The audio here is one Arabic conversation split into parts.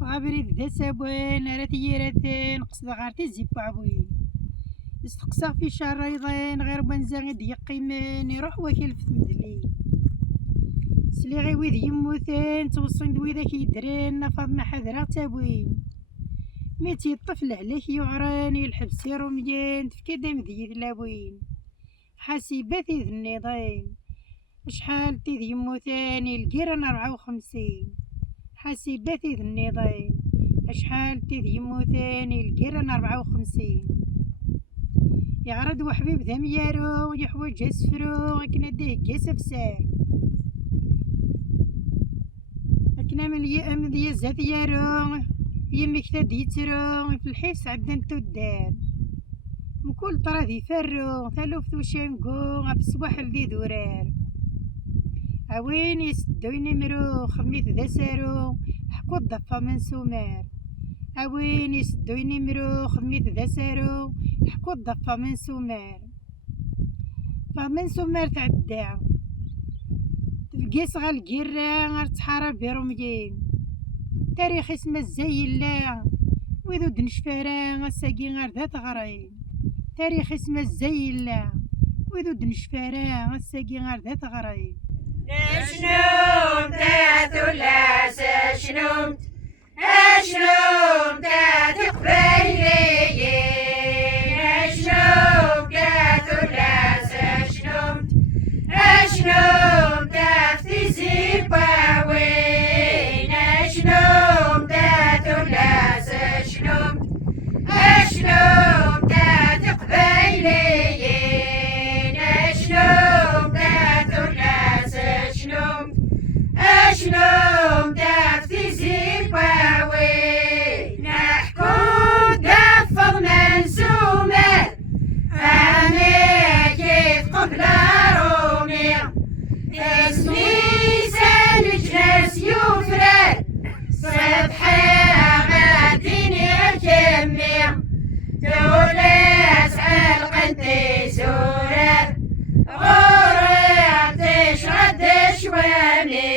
فغابريد ذا سابوين راتي راتين قصد غارتي زيبو عبوين استقصى في شهر ريضين غير بنزا يقيمين يروح وكيل في مدلي سلي غي ويد يموتين توصين دويداك يدرين فاطمة حذرة تابوين ميتي الطفل عليك يعران يلحب سيرو مليان تفكيدا مذيذ لابوين حاسباتي ذي النضين شحال تيذ يموتان القيران 54 حاسباتي ذي النضين شحال تيذ يموتان القيران 54 يعرض وحبيب ذا ميارو يحوج اسفرو اكنا ديه قاس بسار اكنا من ذي زات يارو يمك تاد يترو في الحيس عدن تودان مكل طرا ذي فرو ثالوف ذو شنقو في الصباح لذي ذورار عوين يسدوين نمرو خميت ذا سارو حكو الضفة من سومار عوين يسدوين نمرو خميت ذا سارو حكو الضفة من سومار فمن سومار تعدى تفقيس غا القيرة غير تحارى بيروميين تاريخ اسم الزي لا ويذو دنشفارا غساقي غير ذات غراين تاريخ اسم الزي لا ويذو دنشفارا غساقي غير ذات غراين اشنوم تاثو لاس اشنوم تاث قبيليين اشنوم تاثو لاس اشنوم تاث زيباوين اشنوم تاثو لاس اشنوم تاث قبيليين اشنوم تاثو لاس اشنوم تاث زيباوين نحكو دفض منسومات أنا كيف قبل رومي اسمي سالجناس يفرد سبحة غاديني الكمي تولاس القنتي زورر غورر تشرد شوامي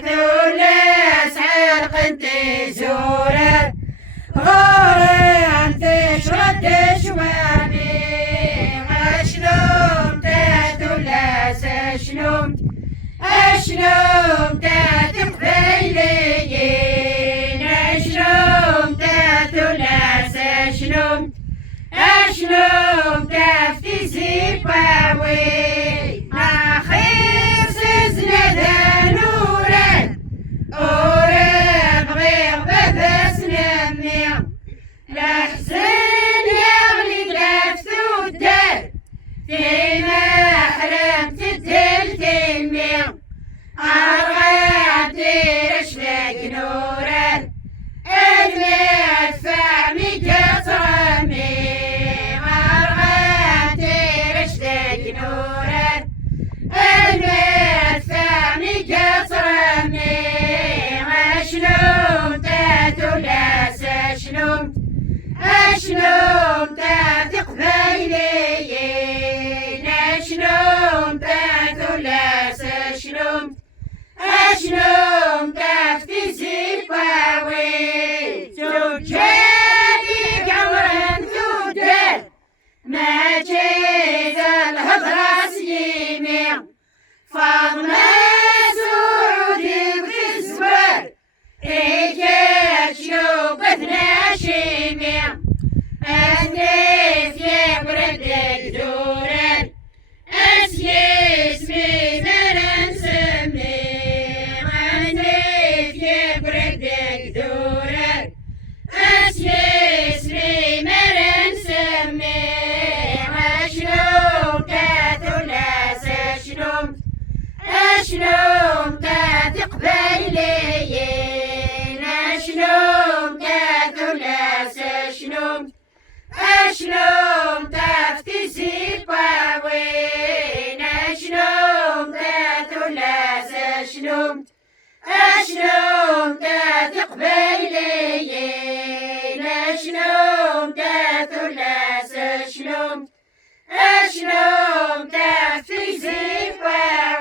تولاس القنتي زورر غورر تشرد شوامي اشنوم تاتولاس اشنوم تات قبيليين اشنوم تاتولاس اشنوم تافتي زيباوي اخير سزنا ذا نوران اوران غير باباس نمي لحسن يغلي دلافتو الدار فيما حرمت الدل تمي أرغب ديرش لك نوران الميت فعمي كترمي أرغب ديرش لك نوران الميت فعمي كترمي أشنوم تاتولاس اشنوم تات قبيليين اشنوم تاتولاس اشنوم تافتي زيباوي تجادي قورن ثودر ما جيز الهضرة سيمي فاطمة سعودي بتزور إيكات شوبتنا شيمي النيف يبرد الدوران اسمي مرن سمي النيف يبرد الدوران اسمي مرن سمي اشنوم تاتولاس اشنوم تات قبيليين اشنوم تاتولاس اشنوم تافتي زيباوين اشنوم تاتولاس اشنوم تات قبيليين اشنوم تاتولاس اشنوم تافتي زيباوين